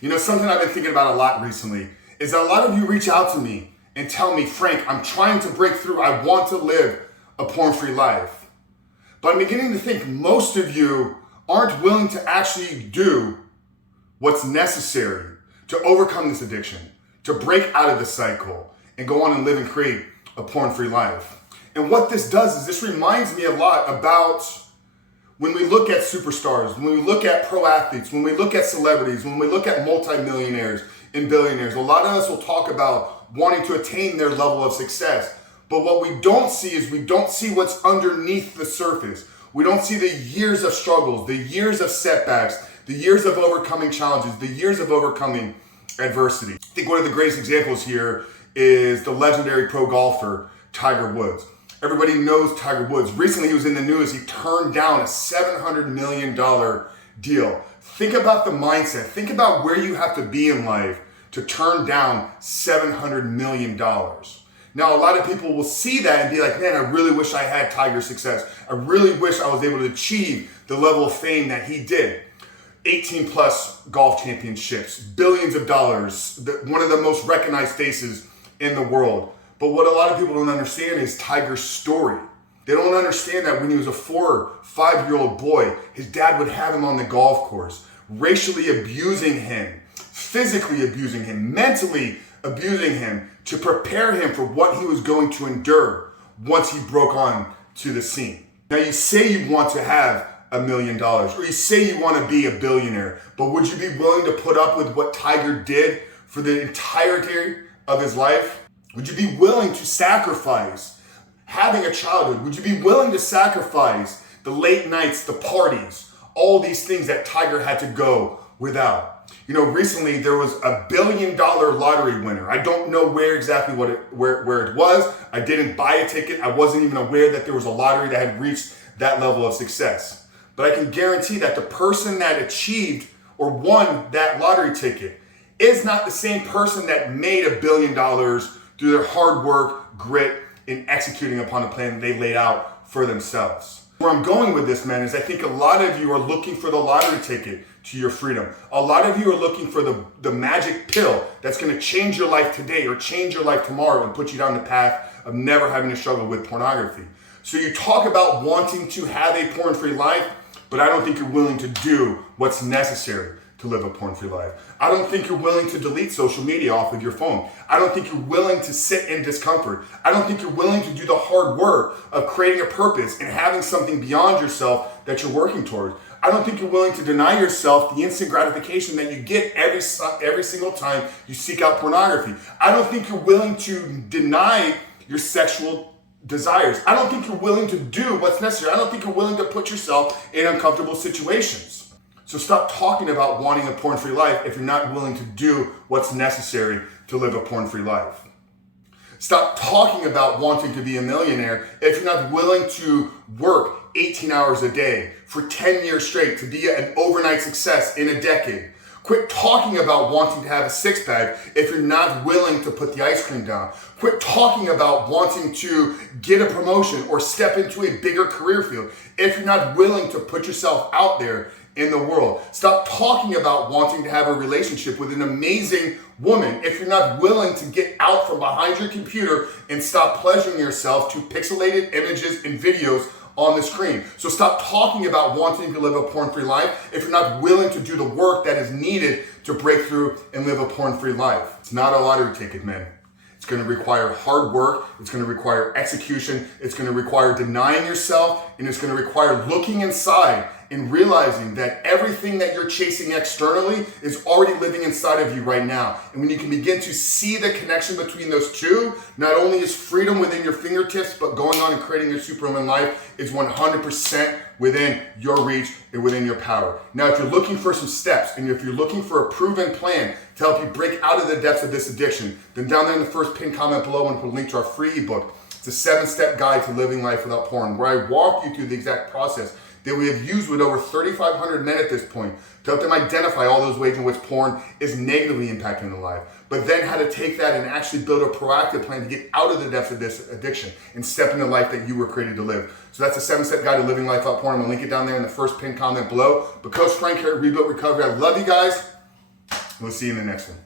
You know, something I've been thinking about a lot recently is that a lot of you reach out to me and tell me, Frank, I'm trying to break through. I want to live a porn-free life. But I'm beginning to think most of you aren't willing to actually do what's necessary to overcome this addiction, to break out of the cycle and go on and live and create a porn-free life. And what this does is this reminds me a lot about when we look at superstars, when we look at pro athletes, when we look at celebrities, when we look at multimillionaires and billionaires. A lot of us will talk about wanting to attain their level of success. But what we don't see is we don't see what's underneath the surface. We don't see the years of struggles, the years of setbacks, the years of overcoming challenges, the years of overcoming adversity. I think one of the greatest examples here is the legendary pro golfer, Tiger Woods. Everybody knows Tiger Woods. Recently, he was in the news. He turned down a $700 million deal. Think about the mindset. Think about where you have to be in life to turn down $700 million. Now, a lot of people will see that and be like, man, I really wish I had Tiger's success. I really wish I was able to achieve the level of fame that he did. 18 plus golf championships, billions of dollars, one of the most recognized faces in the world. But what a lot of people don't understand is Tiger's story. They don't understand that when he was a 4 or 5-year-old boy, his dad would have him on the golf course, racially abusing him, physically abusing him, mentally abusing him to prepare him for what he was going to endure once he broke on to the scene. Now you say you want to have $1 million or you say you want to be a billionaire, but would you be willing to put up with what Tiger did for the entirety of his life? Would you be willing to sacrifice having a childhood? Would you be willing to sacrifice the late nights, the parties, all these things that Tiger had to go without? You know, recently there was a $1 billion lottery winner. I don't know where exactly where it was. I didn't buy a ticket. I wasn't even aware that there was a lottery that had reached that level of success. But I can guarantee that the person that achieved or won that lottery ticket is not the same person that made $1 billion through their hard work, grit, in executing upon a plan they laid out for themselves. Where I'm going with this, man, is I think a lot of you are looking for the lottery ticket to your freedom. A lot of you are looking for the magic pill that's going to change your life today or change your life tomorrow and put you down the path of never having to struggle with pornography. So you talk about wanting to have a porn-free life, but I don't think you're willing to do what's necessary to live a porn-free life. I don't think you're willing to delete social media off of your phone. I don't think you're willing to sit in discomfort. I don't think you're willing to do the hard work of creating a purpose and having something beyond yourself that you're working towards. I don't think you're willing to deny yourself the instant gratification that you get every single time you seek out pornography. I don't think you're willing to deny your sexual desires. I don't think you're willing to do what's necessary. I don't think you're willing to put yourself in uncomfortable situations. So stop talking about wanting a porn-free life if you're not willing to do what's necessary to live a porn-free life. Stop talking about wanting to be a millionaire if you're not willing to work 18 hours a day for 10 years straight to be an overnight success in a decade. Quit talking about wanting to have a six-pack if you're not willing to put the ice cream down. Quit talking about wanting to get a promotion or step into a bigger career field if you're not willing to put yourself out there in the world. Stop talking about wanting to have a relationship with an amazing woman if you're not willing to get out from behind your computer and stop pleasuring yourself to pixelated images and videos on the screen. So stop talking about wanting to live a porn-free life if you're not willing to do the work that is needed to break through and live a porn-free life. It's not a lottery ticket, man. It's going to require hard work. It's going to require execution. It's going to require denying yourself, and it's going to require looking inside and realizing that everything that you're chasing externally is already living inside of you right now. And when you can begin to see the connection between those two, not only is freedom within your fingertips, but going on and creating your superhuman life is 100% within your reach and within your power. Now, if you're looking for some steps and if you're looking for a proven plan to help you break out of the depths of this addiction, then down there in the first pinned comment below, I'm going to put a link to our free ebook. It's a 7-step guide to living life without porn, where I walk you through the exact process that we have used with over 3,500 men at this point to help them identify all those ways in which porn is negatively impacting their life. But then how to take that and actually build a proactive plan to get out of the depths of this addiction and step into the life that you were created to live. So that's a 7-step guide to living life without porn. I'm going to link it down there in the first pinned comment below. But Coach Frank here at Rebuilt Recovery. I love you guys. We'll see you in the next one.